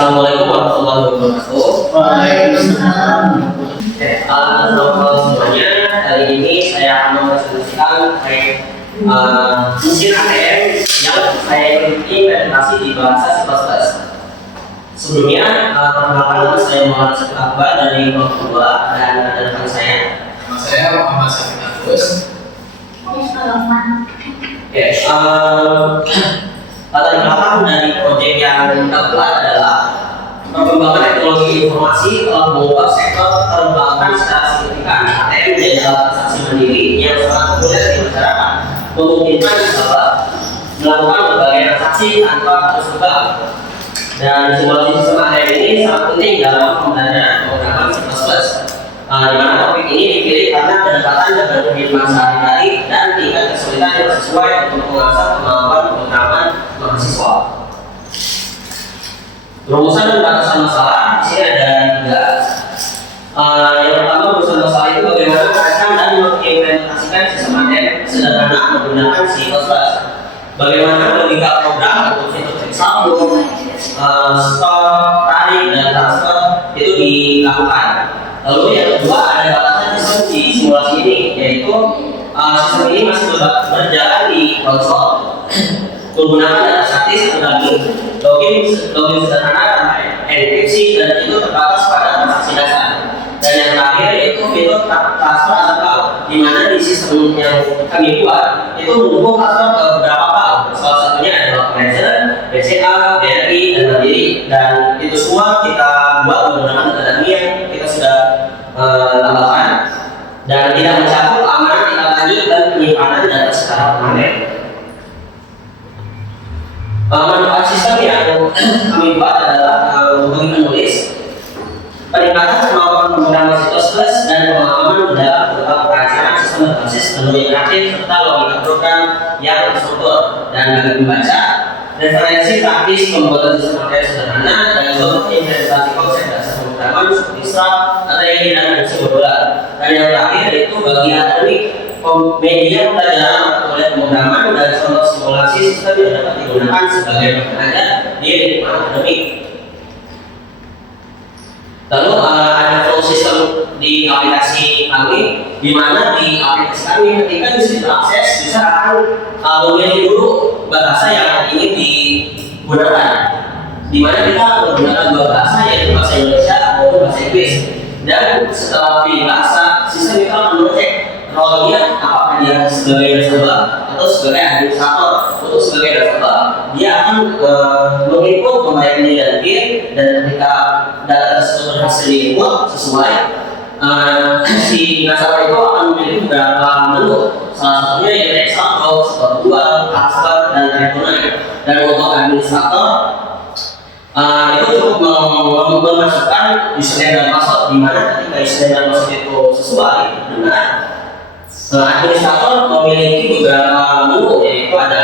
Assalamualaikum warahmatullahi wabarakatuh. Waalaikumsalam. Selamat malam semuanya. Hari ini saya akan mempresentasikan terkait mesin ATM yang saya ikuti presentasi di bahasa C++. Sebelumnya, perkenalkan nama saya Muhammad Syafiq Akbar dari kelompok 2 dan ada rekan saya. Nama saya Muhammad Syafiq Agus. Oke, latar belakang dari proyek yang kita buat adalah perkembangan teknologi informasi telah mengubah sektor perbankan secara signifikan. ATM menjadi alat transaksi mandiri yang sangat populer di masyarakat, memungkinkan nasabah melakukan berbagai transaksi tanpa harus ke bank. Dan simulasi sistem ATM ini sangat penting dalam pembelajaran penggunaan C++. Di mana topik ini dipilih karena kedekatan dengan kehidupan sehari-hari dan tingkat kesulitan yang sesuai untuk mengasah kemampuan pengetahuan mahasiswa. Rumusan dan batasan masalah di sini ada 3. Yang pertama, rumusan masalah itu bagaimana merancang dan mengimplementasikan sistem ATM sederhana menggunakan C++. Bagaimana logika program untuk fitur saldo, store, tarik, dan transfer itu dilakukan. Lalu yang kedua, ada batasan sistem di simulasi ini, yaitu sistem ini masih berjalan di konsol menggunakan data statis atau dummy, login sederhana tanpa enkripsi, dan itu terbatas pada transaksi dasar. Dan yang terakhir yaitu fitur transfer antar bank, di mana di sistem yang kami buat itu mendukung transfer ke beberapa bank. Salah satunya adalah Ledger, BCA, BRI, dan Mandiri. Dan itu semua kita buat menggunakan data dummy yang kita sudah tambahkan dan tidak mencakup keamanan tingkat lanjut dan penyimpanan data secara permanen. Manfaat sistem yang kami buat adalah bagi penulis peningkatan kemampuan penggunaan C++ dan pemahaman dalam perancangan sistem berbasis teknologi interaktif serta logika program yang terstruktur. Dan bagi pembaca, referensi praktis pembuatan sistem ATM sederhana dan contoh implementasi konsep dasar pemrograman seperti SRAM, ATM, dan fungsi modular. Dan yang terakhir yaitu bagi akademik, media pembelajaran mata kuliah pemrograman dan contoh simulasi sistem yang dapat digunakan sebagai bahan ajar di lingkungan akademik. Lalu ada flow system di aplikasi kami, di mana di aplikasi kami ketika bisa diakses bisa akan memilih dulu bahasa yang ingin digunakan, di mana kita menggunakan dua bahasa, yaitu bahasa Indonesia maupun bahasa Inggris. Dan setelah pilih bahasa, sistem itu akan mengecek role-nya apakah dia sebagai nasabah atau sebagai administrator. Untuk sebagai nasabah, dia akan menginput pembayaran ini dan PIN, dan ketika data tersebut berhasil diinput sesuai, si nasabah itu akan memiliki beberapa menu. Salah satunya yaitu saldo, store jual, transfer, dan tarik tunai. Dan untuk administrator itu cukup memasukkan username dan password, di mana ketika username dan password itu sesuai benar, administrator memiliki beberapa menu, yaitu ada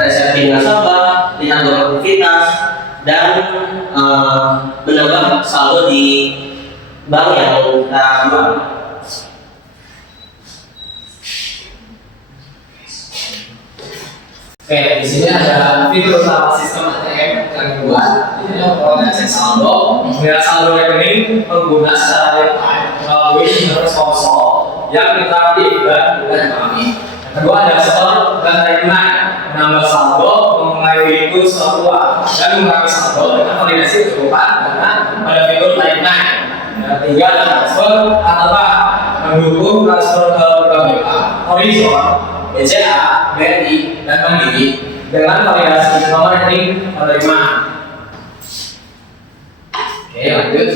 resetting nasabah, ditambah aktivitas, dan menambah saldo di bank yang kita jual. Oke, di sini ada fitur utama sistem ATM yang kedua. Ini memperoleh cek saldo, melihat saldo rekening pengguna secara real time melalui interface konsol yang interaktif dan mudah dipahami. Yang kedua ada store dan tarik tunai, menambah saldo, memulai fitur store uang, dan mengurangi saldo dengan validasi kecukupan karena pada fitur tarik tunai. Yang ketiga ada transfer antar bank, mendukung transfer ke berbagai bank, horizon, BCA, BRI, dan Mandiri dengan validasi nomor rekening penerima. Oke, lanjut.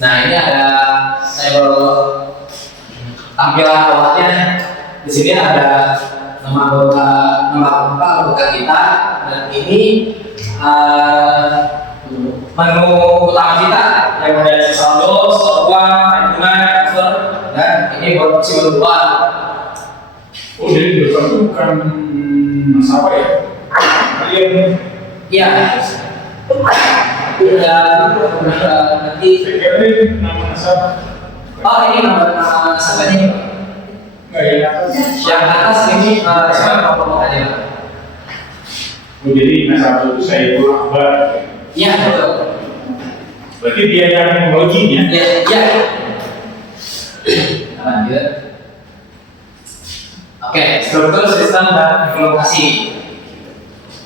Nah, ini ada saya baru tampilan awalnya. Di sini ada nama anggota kita, dan ini menu utama kita yang ada di saldo, store uang, tarik tunai, transfer, dan ini buat opsi menu 2. Oh, jadi bukan nasabah ya? Kalian? Iya. Nanti. Saya kira ini nama nasabah. Oh, ini nama nasabahnya. Enggak ya? Yang atas ini siapa yang ngomong aja? Oh, jadi nasabah itu saya itu Akbar. Iya, betul. Berarti dia yang logiknya. Ya, ya. Lanjut. Oke, struktur sistem dan implementasi.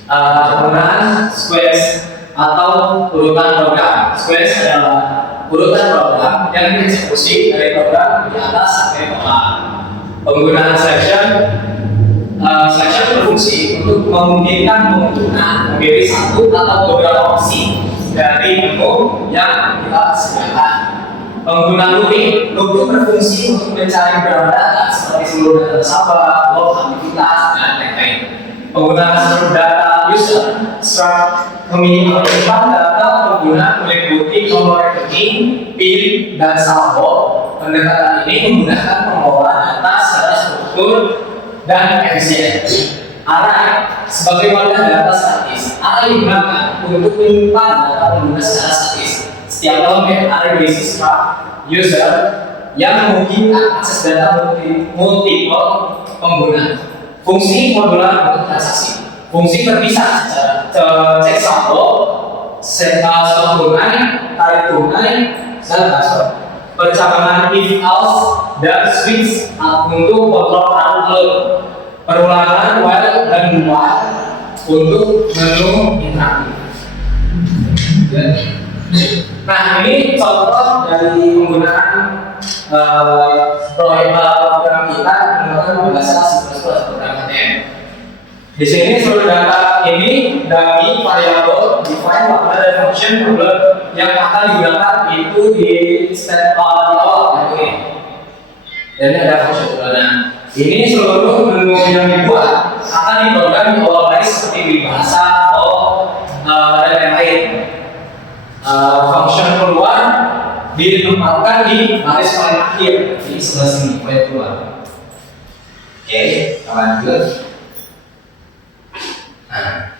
Penggunaan squares atau urutan program. Squares adalah urutan program yang dieksekusi dari program di atas sampai bawah. Penggunaan section berfungsi untuk memungkinkan pengguna memilih satu atau beberapa opsi dari menu yang kita sediakan. Penggunaan looping berfungsi untuk mencari beberapa data seperti seluruh data nasabah, log aktivitas, dan lain-lain. Penggunaan struktur data user struct menyimpan data pengguna meliputi nomor rekening, PIN, dan saldo. Pendekatan ini menggunakan pengelolaan data secara struktur dan efisien. Array sebagai wadah data statis. Array digunakan untuk menyimpan data pengguna secara statis. Setiap elemen array berisi struct user yang memungkinkan akses data multiple pengguna. Fungsi modular untuk transaksi. Fungsi terpisah secara cek saldo, stok tunai, tarik tunai, dan transfer. Percabangan if else dan switch untuk kontrol run. Perulangan while dan while untuk menu interaktif. Nah, ini contoh dari penggunaan program kita menggunakan bahasa C++ program ATM. Di sini seluruh data ini dari variabel define makna dan function problem yang akan digunakan itu di step di awal ini. Dan ada function problem. Ini seluruh menu yang dibuat akan diprogram di awal baris seperti di bahasa dan lain-lain. Function keluar ditempatkan di baris paling akhir di sebelah sini paling keluar. Oke, lanjut. Nah,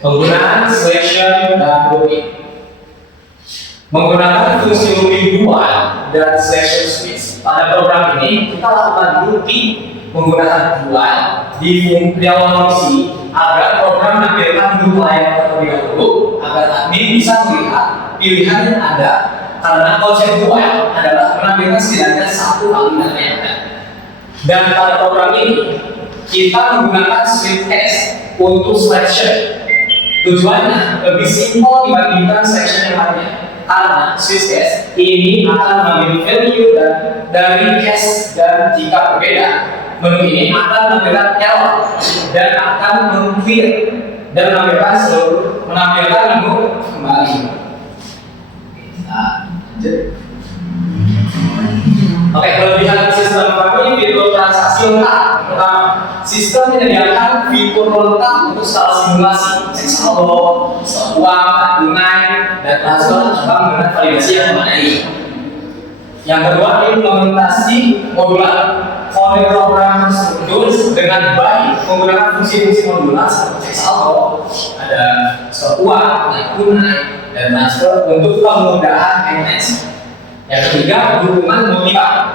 penggunaan selection dan looping. Menggunakan fungsi looping dual dan selection switch. Pada program ini kita lakukan looping menggunakan dual di awal fungsi agar program menampilkan menu pelayanan terlebih dahulu agar admin bisa melihat pilihan yang ada, karena konsep dual adalah menampilkan setidaknya satu kali data yang ada. Dan pada program ini kita menggunakan switch test untuk selection. Tujuannya lebih simpel dibandingkan selection yang lainnya, karena switch test ini akan mengambil value dari cache, dan jika berbeda, menu ini akan menampilkan error dan akan meng-clear dan menampilkan menu kembali. Oke, kelebihan sistem kami fitur transaksi lengkap. Pertama, sistem menyediakan fitur lengkap untuk skala simulasi, cek saldo, stok uang, tunai, dan transfer bank dengan validasi yang memadai. Yang kedua, implementasi modular. Kode program terstruktur dengan baik menggunakan fungsi-fungsi modular seperti cek saldo, ada stok uang, tunai, dan transfer untuk kemudahan manage. Yang ketiga, dukungan multi-bank.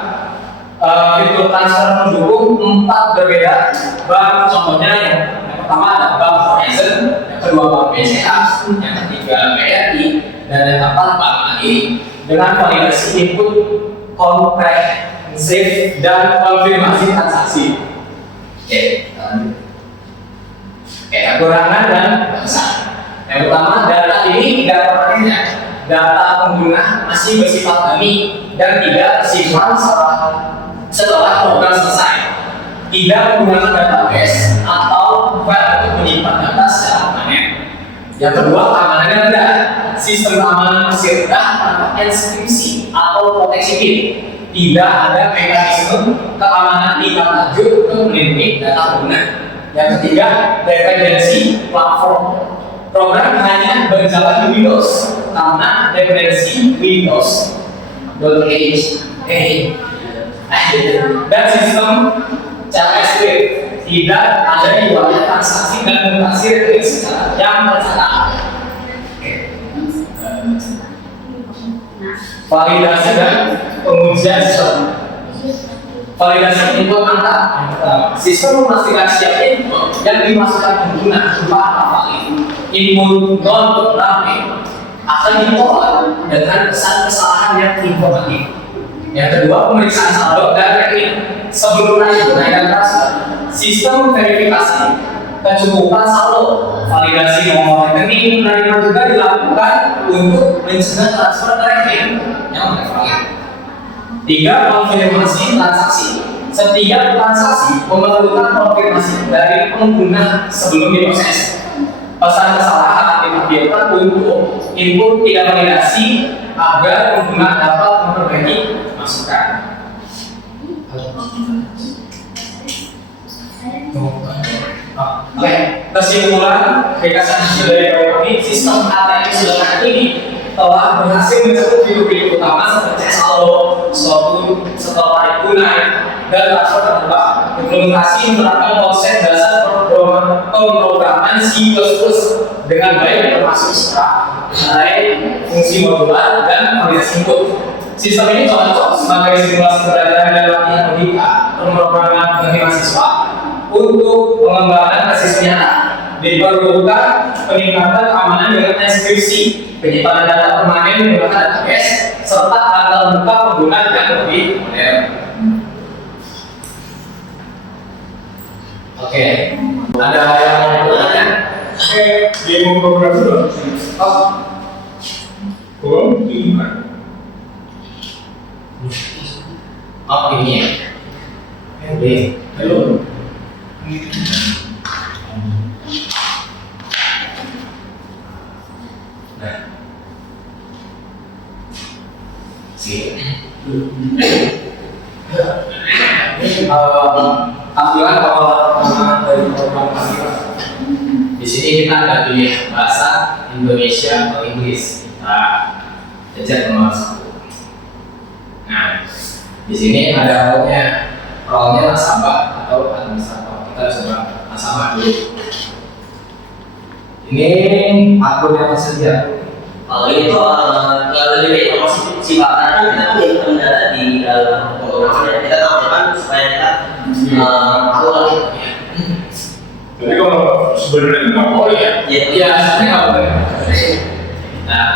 Fitur transfer mendukung 4 berbeda bank. Contohnya yang pertama ada Bank Horizon, yang kedua Bank BCA, yang ketiga BRI, dan yang keempat Bank Mandiri. Dengan validasi input komprehensif dan konfirmasi transaksi. Oke, kekurangan dan bagusan. Yang pertama, data ini tidak permanen. Data pengguna masih bersifat dummy dan tidak tersimpan setelah program selesai. Tidak menggunakan database atau file untuk menyimpan data secara permanen. Yang kedua, keamanannya rendah. Sistem keamanan masih rendah tanpa inskripsi atau proteksi PIN. Tidak ada mekanisme keamanan tingkat lanjut untuk melindungi data pengguna. Yang ketiga, dependensi platform. Program hanya berjalan di Windows karena dependensi Windows. Dan sistem CLSP tidak ada di bawah transaksi dan mutasi rekening secara yang tercatat. Validasi dan pengujian sistem. Validasi input angka. Sistem memastikan setiap input yang dimasukkan pengguna berupa angka valid input non programatik akan ditolak dengan kesan kesalahan yang informatif. Yang kedua, pemeriksaan saldo dan rekening. Sebelum naik kenaikan transfer, sistem verifikasi kecukupan saldo, validasi nomor rekening penerima juga dilakukan untuk mencegah transfer ke rekening yang valid. Tiga, konfirmasi transaksi. Setiap transaksi memerlukan konfirmasi dari pengguna sebelum diproses. Pesan kesalahan dimaksudkan untuk input tidak validasi agar pengguna dapat memperbaiki masukan. Oke, kesimpulan ringkasan hasil dari kami, sistem ATM sederhana ini telah berhasil mencakup fitur-fitur utama seperti saldo, setor tarik tunai, dan transfer terbuka. Implementasi menerapkan konsep dasar pemrograman C++ dengan baik termasuk array, fungsi modular, dan validasi input. Sistem ini cocok sebagai simulasi pembelajaran dan latihan logika pemrograman bagi mahasiswa untuk pengembangan basis nyata. Diperlukan peningkatan keamanan dengan enkripsi, penyimpanan data permanen menggunakan database, serta tata muka pengguna yang lebih modern. Oke, ada yang mau bertanya? Demo program dulu. Oh, Kurang itu kan? oh ini ya. Oke, Halo. nah, tampilan kalau dari program kami di sini kita ada pilih bahasa Indonesia atau Inggris. Kita cek nomor 1. Nah, di sini ada role-nya nasabah atau administrator. Kita coba nasabah dulu. Ini akun yang tersedia. Kalau itu lebih baik informasi sifat karena kita menyimpan data di dalam penggunaan kita tampilkan supaya kita tahu lagi. Tapi kalau sebenarnya itu nggak boleh ya? Iya, sebenarnya nggak boleh. Nah,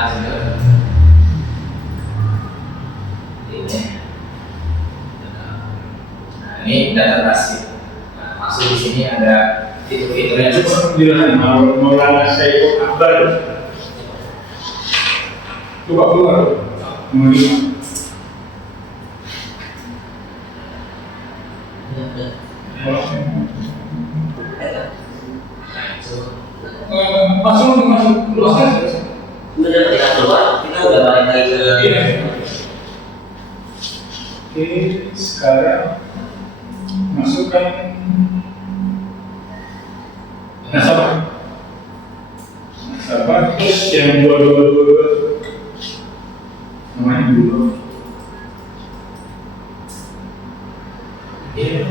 ini data basi. Nah, masuk di sini ada fitur-fiturnya. Bilang Maulana Syekh Akbar. Coba keluar. Kemudian masuk. Kemudian kita keluar, kita udah balik lagi ke Oke, sekarang masukkan nasabah. Terus yang dua namanya dulu. Iya.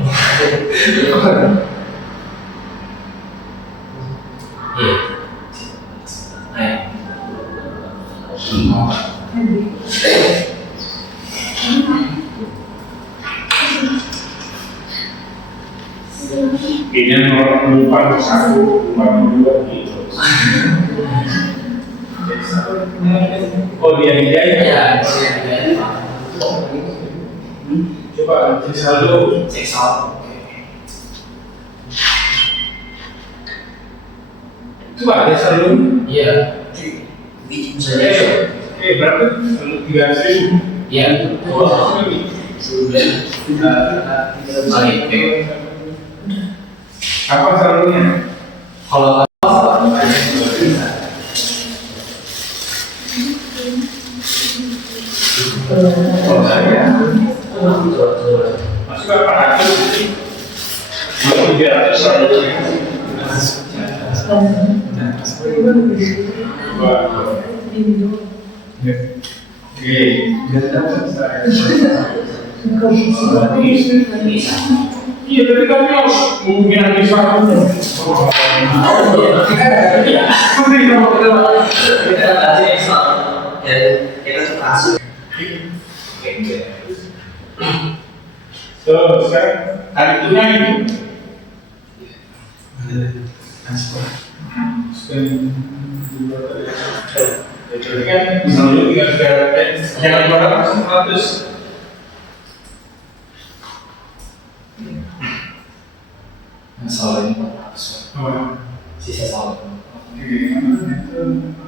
Ini nomor 1, nomor 2 gitu. Oh dia Ya, coba cek saldo. cek saldo. Coba ada saldo. Iya. Oke, berapa? Saldo 300.000. Iya. Oh, Balik. apa saldonya? Kalau Oh saya masih 800. Masih 300 saldonya. Iya, tapi kami harus menghubungi administrator. So, sekarang tarik tunai. Jadi kan misalnya jangan barang 100. Soalnya 400. Sisa soalnya.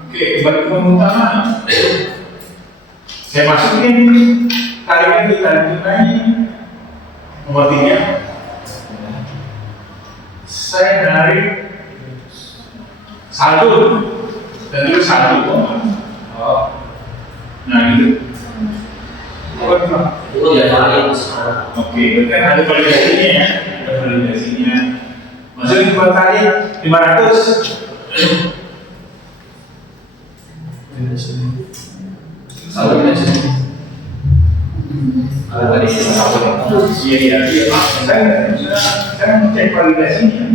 Oke, kembali ke utama. Saya masukin tarikan di tarik nomor 3. Saya narik saldo dan itu saldo. Oh, nah itu. Itu ya kali sekarang. Oke, berarti kan ada validasinya ya, ada validasinya. Masukin buat tadi 500. Saldo kita sih. Ada tadi sisa saldo. Iya. Saya ngecek validasinya.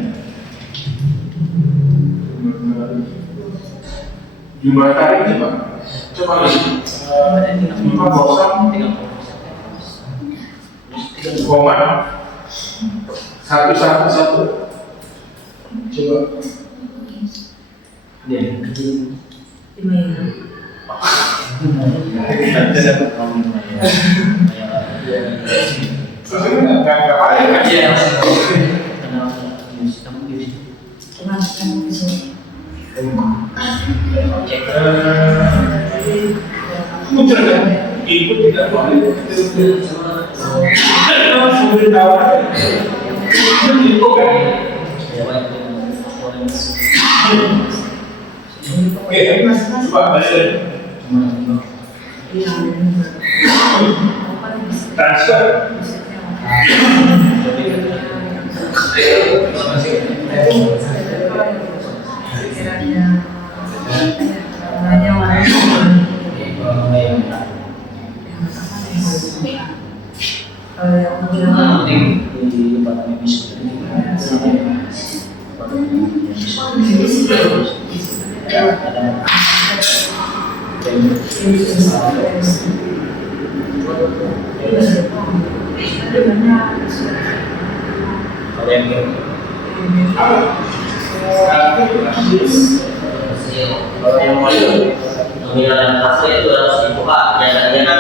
Jumlah tariknya Pak. Coba lihat. 50,111. Coba. Maksudnya nggak paling kan? Iya. Muncul kan? Ikut tidak boleh. Sudah tahu. Oke, coba balik. Transfer. Kalau yang mau nominal dan kasnya itu harus dibuka. Biasanya kan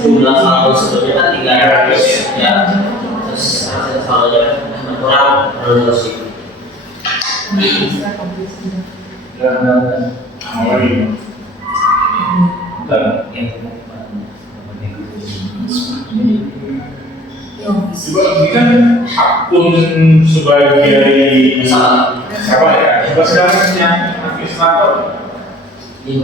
jumlah saldo sebelumnya kan 300 ya. Terus hasil saldonya berkurang terus itu. Coba ini kan akun sebagai siapa ya? Coba sekarang yang administrator 2.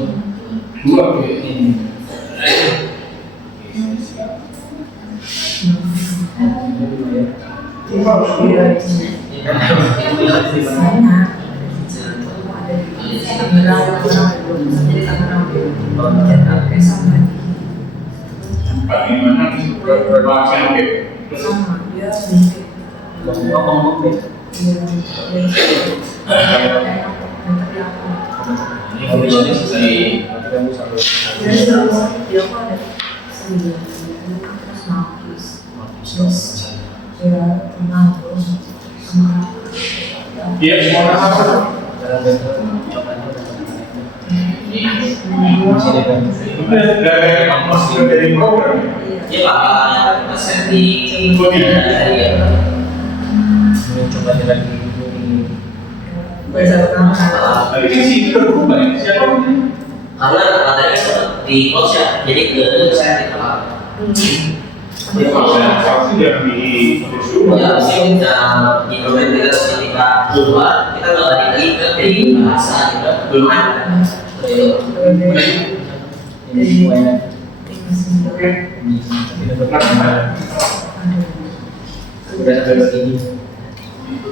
Iya, semua nasabah. Dari program. Iya Pak, persen di Coba lagi. Tapi kan sih itu berubah ya. Siapa ini? karena materi di coach ya, jadi ke saya ditolak. Saksi yang di Ya, mungkin implementasi ketika keluar kita nggak balik lagi ke dari bahasa juga belum ada.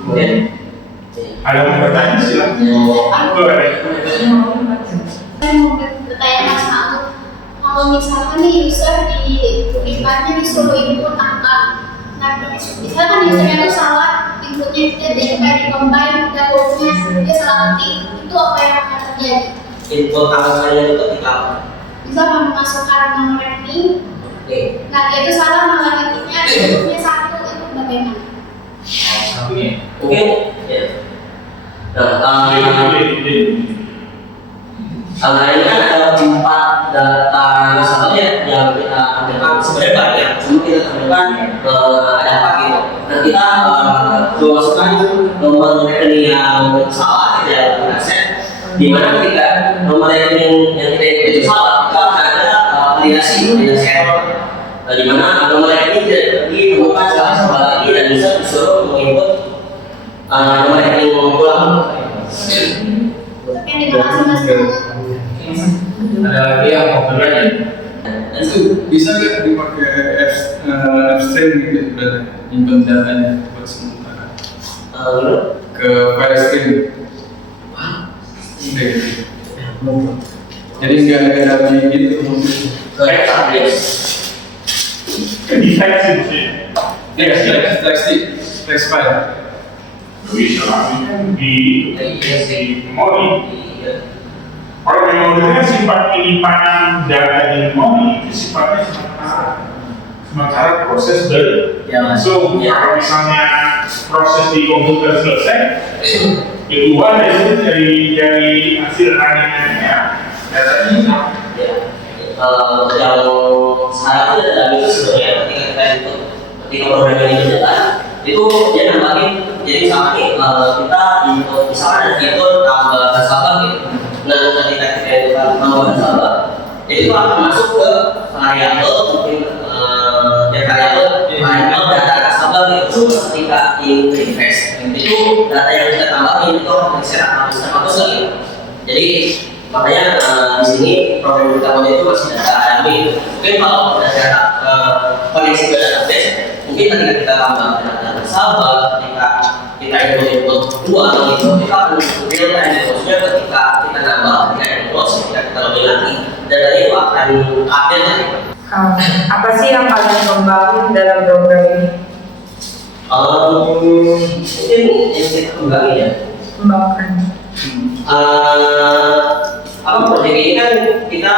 Kemudian ada yang bertanya silakan. Saya mau bertanya Mas Mahmud, kalau misalkan nih user di linknya disuruh input angka, nah misalkan usernya itu salah inputnya jadi kayak di combine data-nya dia salah ketik, itu apa yang akan terjadi? input angkanya itu ketika apa? Misalkan memasukkan nomor rekening, nah dia itu salah nomor rekeningnya, inputnya 1, itu bagaimana? Mungkin ya. Nah, ini kan ada 4 data nasabahnya yang kita tampilkan sebenarnya banyak, cuma kita tampilkan ada apa gitu. Nah kita masukkan nomor rekening yang salah gitu ya, aset. Di mana ketika nomor rekening yang kita itu salah, kita akan ada validasi error. Di mana nomor rekening tidak ditemukan secara salah lagi dan bisa disuruh menginput nomor rekening ulang. Oke, terima kasih Mas. Ada lagi yang mau bertanya? Itu bisa nggak dipakai F-string gitu berarti nyimpen datanya buat sementara ke file stream. Jadi nggak ada di gitu mungkin. Di text sih. Text file. Bisa di memori. Kalau memorinya sifat penyimpanan data di memori itu sifatnya sementara proses dari langsung. Kalau misalnya proses di komputer selesai, keluar dari hasil anehnya data ini. Yang sekarang itu dalam itu sebenarnya ketika program ini jalan itu dia nambahin. Jadi misalnya kita input misalnya ada fitur tambah nasabah gitu. Nah ketika kita input tambah nasabah itu akan masuk ke variabel mungkin variabel data nasabah itu ketika ini refresh itu data yang kita tambahin itu akan diserap hapus lagi. Jadi makanya di sini program utamanya itu masih data admin. Mungkin kalau ada data koneksi ke database, mungkin ketika kita tambah data nasabah, ketika kita input dua itu kita akan real time maksudnya ketika kita nambah, ketika input, ketika kita lebih lagi, data itu akan update lagi. Apa sih yang kalian kembangin dalam program ini? Mungkin yang kita kembangin ya. Kembangkan. Apa proyek ini kan kita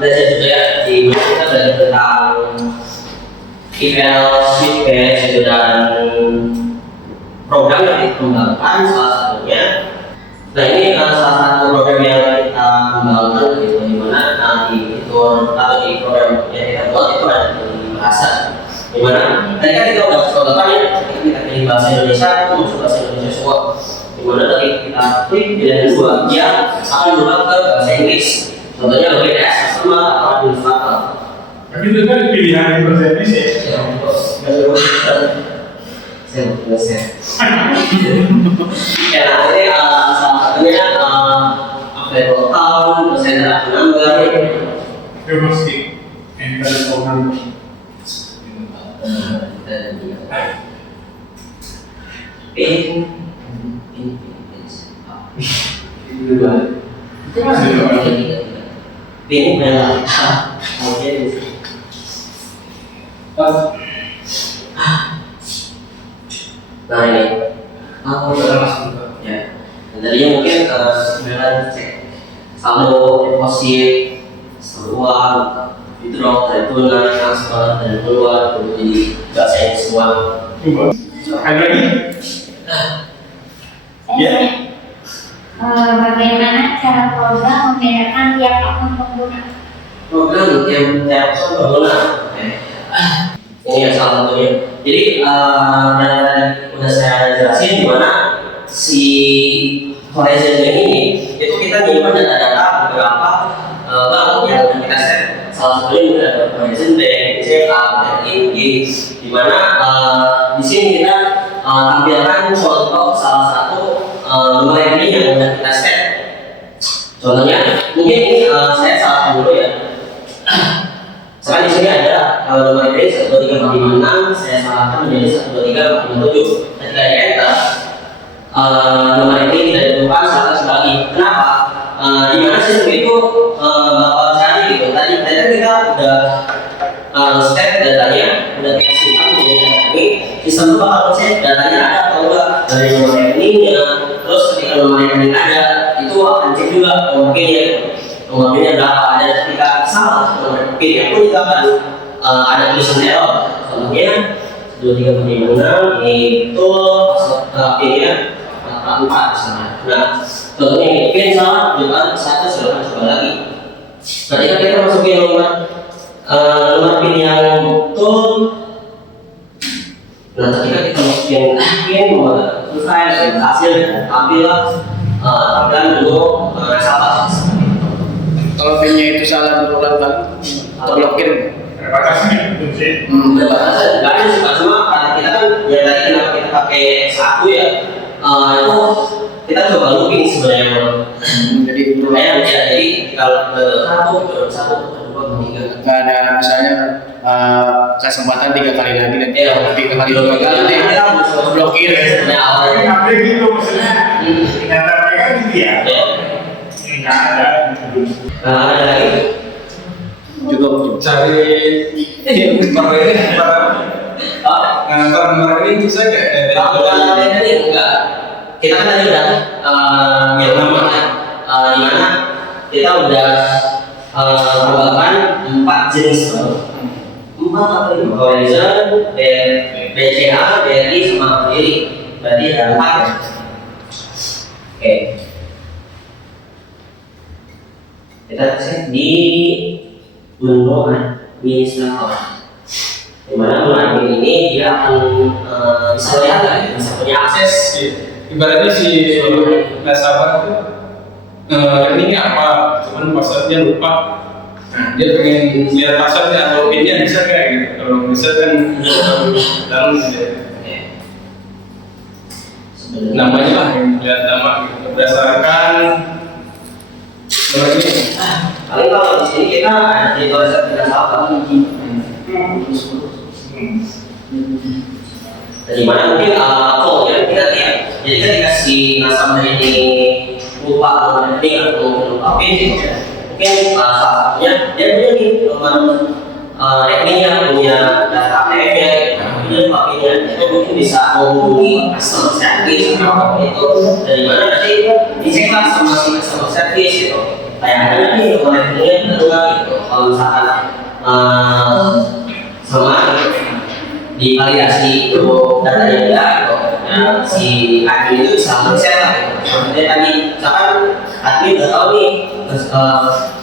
belajar juga ya di mana kita belajar tentang email switch cache gitu dan program yang dikembangkan salah satunya. Nah ini salah satu program yang kita kembangkan gitu di mana di fitur atau di program yang kita buat itu ada di bahasa di mana tadi kan kita udah contohkan ya ketika kita pilih bahasa Indonesia itu masuk bahasa Indonesia semua. Dimana tadi kita klik pilihan kedua dia akan berubah ke bahasa Inggris. Contohnya LBS sama administrator. Tapi itu kan pilihan yang bahasa Indonesia. Saya mau share. Ya, ini salah satunya available account, presenter account number. Itu mesti enter program. Itu masih ada. Ini memang kemudian nah ini ya dan tadinya mungkin sebenarnya cek saldo deposit uang withdraw dari tunai transfer dan keluar jadi bahasa ini semua. Coba. Ada lagi? Ya. Bagaimana cara program membedakan tiap akun pengguna? Program yang akun pengguna. Ini ya salah satunya. Jadi udah saya jelasin di mana si Horizon ini itu kita nyimpan data-data beberapa bank yang akan kita set. Salah satunya ada Horizon Bank, CA, dan ING. Di mana di sini kita tampilkan contoh salah satu nomor rekening yang sudah kita set. Contohnya mungkin ini saya salah dulu ya. Sekarang di sini ada nomor rekening 12346, saya salahkan menjadi 12347. Ketika di enter, nomor rekening tidak ditemukan salah lagi. Kenapa? Di mana sistem itu bakal cari gitu. Tadi kita udah set datanya, udah kita simpan menjadi data ini. Sistem itu bakal cek datanya ada atau enggak dari nomor rekeningnya. Terus ketika nomor rekening ada, itu akan cek juga nomor PIN-nya. Nomor PIN-nya berapa? Dan ketika salah nomor PIN-nya pun juga akan ada tulisan error. Contohnya 2346 itu PIN-nya lupa misalnya. Nah, contohnya ini, pin salah, bukan satu silahkan coba lagi. Ketika kita masukin nomor pin yang betul, nah ketika kita masukin pin nomor file dan hasil, ambillah tampilan dulu nasabah. Kalau pinnya itu salah berulang kali, terblokir. Batasnya betul sih. Batasan nggak ada sih, Pak. Cuma karena kita kan ya tadi kenapa kita pakai satu ya, itu kita coba looping sebenarnya. Jadi Jadi kalau satu, kedua, ketiga. nggak ada misalnya kesempatan 3 kali lagi dan Iya. 3 kali gagal nanti Kita harus blokir. sebenarnya Tapi awalnya. ngambil gitu maksudnya. Ternyata mereka gitu ya. Nggak ada. Ada lagi. Cukup. Cari nomor ini nomor ini bisa nggak? Kalau tadi enggak, kita kan tadi udah yang namanya di mana kita udah mengembangkan 4 jenis baru. 4 apa ini? Horizon, BCA, BRI, sama Mandiri. Berarti ada 4 ya. Oke. Kita cek di window administrator. Dimana admin ini dia akan bisa lihat lah, bisa punya akses. Ibaratnya si nasabah itu rekeningnya apa, cuman passwordnya lupa. Nah, dia pengen lihat passwordnya atau pinnya bisa kayak gitu. Kalau bisa kan lalu namanya lah yang lihat nama gitu. Berdasarkan nomor ini. Paling kalau di sini kita ada di tulisan tidak salah. Dari mana mungkin ya kita lihat. Jadi ketika si nasabah ini lupa nomor rekening atau lupa PIN gitu ya. Mungkin salah satunya dia punya nih nomor rekeningnya, punya data ATM-nya, punya lupa PIN-nya, itu mungkin bisa menghubungi customer service atau apa itu. Dari mana nanti diceklah sama si customer service gitu. Kayak ada nih nomor rekeningnya betul gitu. Kalau misalkan sama divalidasi itu datanya enggak gitu. Nah, si admin itu bisa men-share lah gitu. Seperti tadi, misalkan admin udah tahu nih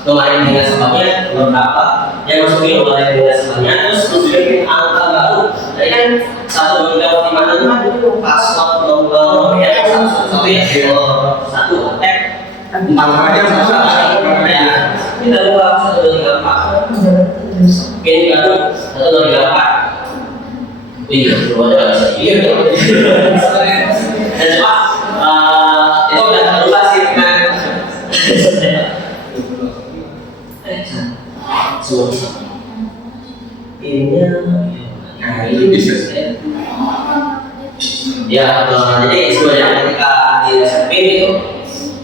nomor rekening nasabahnya nomor berapa, dia masukin nomor rekening nasabahnya, terus masukin angka baru. Jadi kan 12345 itu password nomor ya satu ya satu Namanya susah. ya kita buat 12345 ini baru 12345. Iya, ada iya dong. Dan cuma itu udah terlupa sih kan. Ini itu bisa. ya, jadi sebenarnya ketika di SMP itu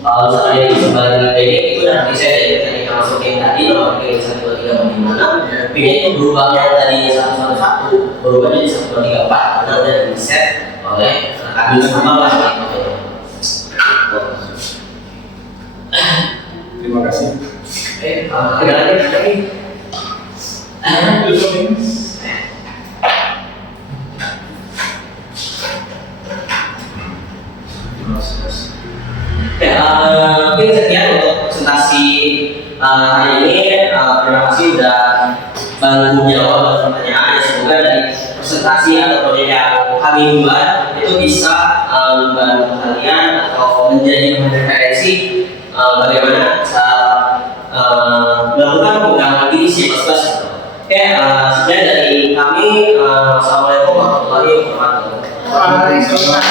kalau misalnya di sebagai ini itu udah bisa jadi ketika masukin tadi nomor rekening 12345 pinnya itu berubah yang tadi 111 berubah jadi 1234 karena udah di set oleh admin sama lah gitu. Terima kasih. Ada lagi? Mungkin sekian untuk presentasi hari ini. Terima kasih sudah bantu jawab pertanyaan. Semoga dari presentasi atau proyek yang kami buat itu bisa membantu kalian atau menjadi referensi bagaimana cara melakukan pengembangan diri C++. Oke, sekian dari kami. Assalamualaikum warahmatullahi wabarakatuh. Waalaikumsalam.